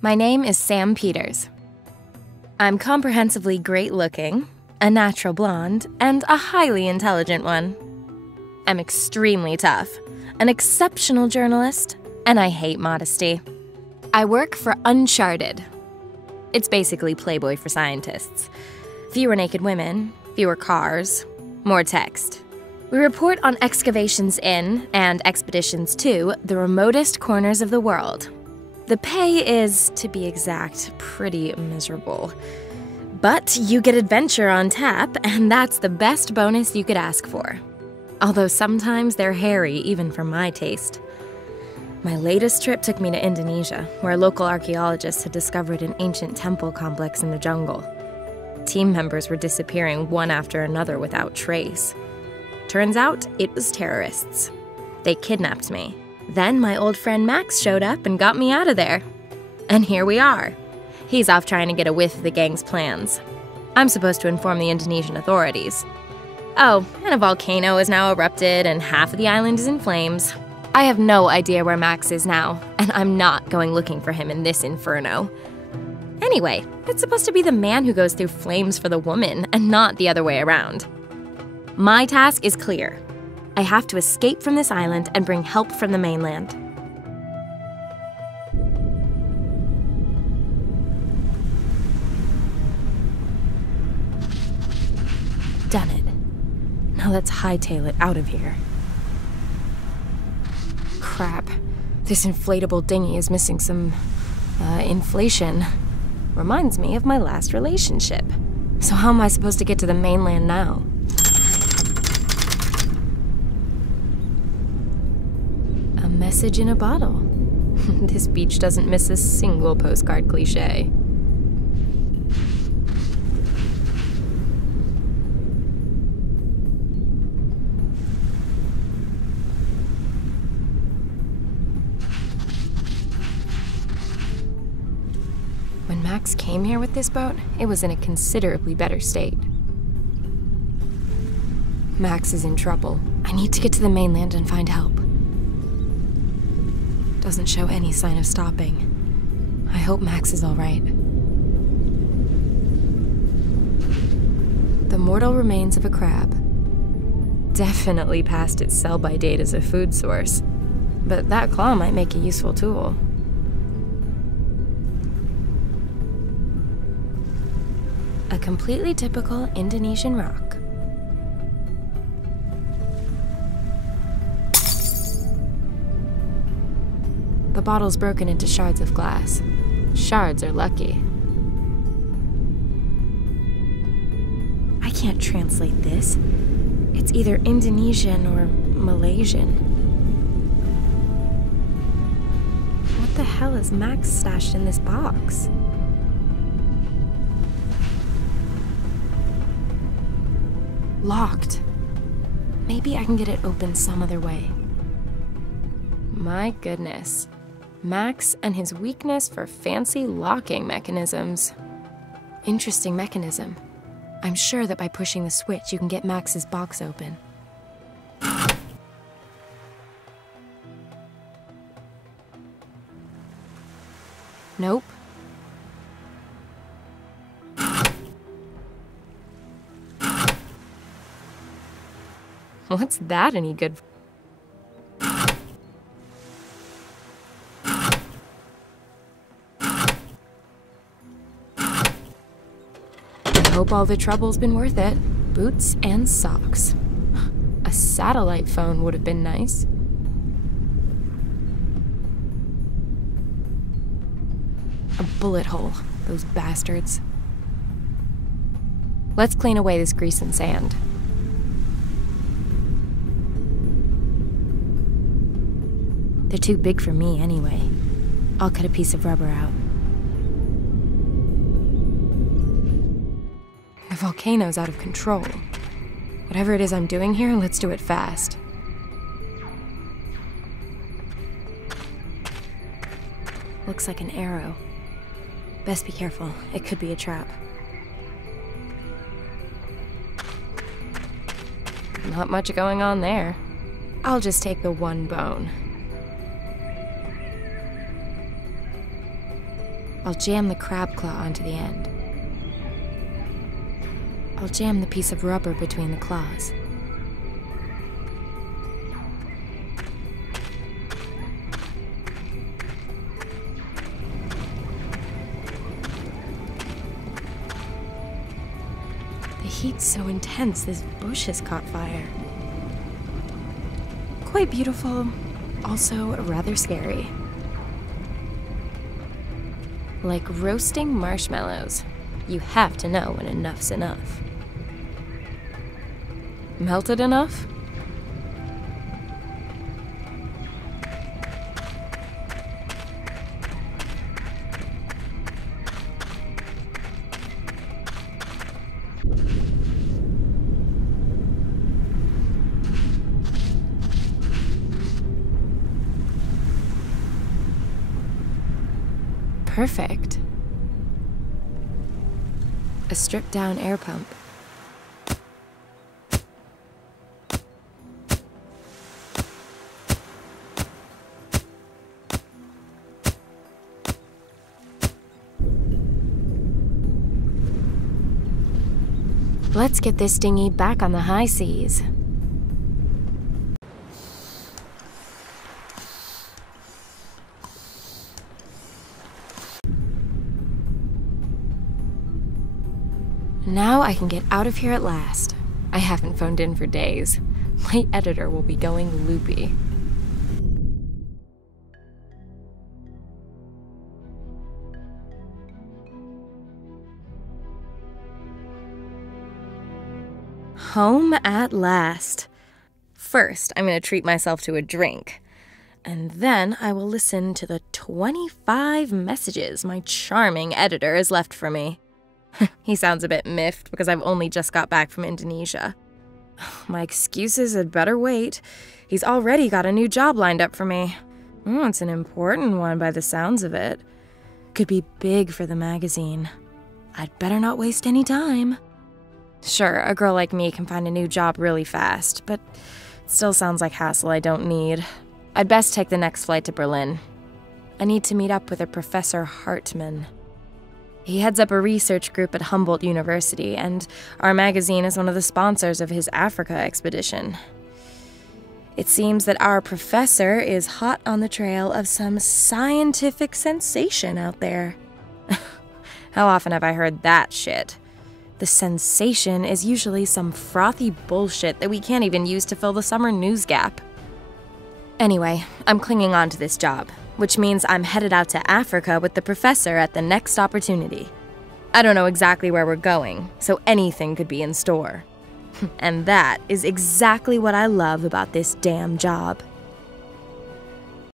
My name is Sam Peters. I'm comprehensively great-looking, a natural blonde, and a highly intelligent one. I'm extremely tough, an exceptional journalist, and I hate modesty. I work for Uncharted. It's basically Playboy for scientists. Fewer naked women, fewer cars, more text. We report on excavations in, and expeditions to, the remotest corners of the world. The pay is, to be exact, pretty miserable. But you get adventure on tap, and that's the best bonus you could ask for. Although sometimes they're hairy, even for my taste. My latest trip took me to Indonesia, where local archaeologists had discovered an ancient temple complex in the jungle. Team members were disappearing one after another without trace. Turns out, it was terrorists. They kidnapped me. Then my old friend Max showed up and got me out of there. And here we are. He's off trying to get a whiff of the gang's plans. I'm supposed to inform the Indonesian authorities. Oh, and a volcano has now erupted and half of the island is in flames. I have no idea where Max is now, and I'm not going looking for him in this inferno. Anyway, it's supposed to be the man who goes through flames for the woman, and not the other way around. My task is clear. I have to escape from this island and bring help from the mainland. Done it. Now let's hightail it out of here. Crap. This inflatable dinghy is missing some, inflation. Reminds me of my last relationship. So how am I supposed to get to the mainland now? A message in a bottle. This beach doesn't miss a single postcard cliché. When Max came here with this boat, it was in a considerably better state. Max is in trouble. I need to get to the mainland and find help. Doesn't show any sign of stopping. I hope Max is all right. The mortal remains of a crab. Definitely past its sell-by date as a food source, but that claw might make a useful tool. A completely typical Indonesian rock. The bottle's broken into shards of glass. Shards are lucky. I can't translate this. It's either Indonesian or Malaysian. What the hell is Max stashed in this box? Locked. Maybe I can get it open some other way. My goodness. Max and his weakness for fancy locking mechanisms. Interesting mechanism. I'm sure that by pushing the switch, you can get Max's box open. Nope. What's that any good for? I hope all the trouble's been worth it. Boots and socks. A satellite phone would have been nice. A bullet hole, those bastards. Let's clean away this grease and sand. They're too big for me anyway. I'll cut a piece of rubber out. The volcano's out of control. Whatever it is I'm doing here, let's do it fast. Looks like an arrow. Best be careful. It could be a trap. Not much going on there. I'll just take the one bone. I'll jam the crab claw onto the end. I'll jam the piece of rubber between the claws. The heat's so intense, this bush has caught fire. Quite beautiful, also rather scary. Like roasting marshmallows. You have to know when enough's enough. Melted enough? Perfect. A stripped-down air pump. Let's get this dinghy back on the high seas. Now I can get out of here at last. I haven't phoned in for days. My editor will be going loopy. Home at last. First, I'm going to treat myself to a drink. And then I will listen to the 25 messages my charming editor has left for me. He sounds a bit miffed because I've only just got back from Indonesia. My excuses had better wait. He's already got a new job lined up for me. It's an important one by the sounds of it. Could be big for the magazine. I'd better not waste any time. Sure, a girl like me can find a new job really fast, but it still sounds like hassle I don't need. I'd best take the next flight to Berlin. I need to meet up with a Professor Hartmann. He heads up a research group at Humboldt University, and our magazine is one of the sponsors of his Africa expedition. It seems that our professor is hot on the trail of some scientific sensation out there. How often have I heard that shit? The sensation is usually some frothy bullshit that we can't even use to fill the summer news gap. Anyway, I'm clinging on to this job, which means I'm headed out to Africa with the professor at the next opportunity. I don't know exactly where we're going, so anything could be in store. And that is exactly what I love about this damn job.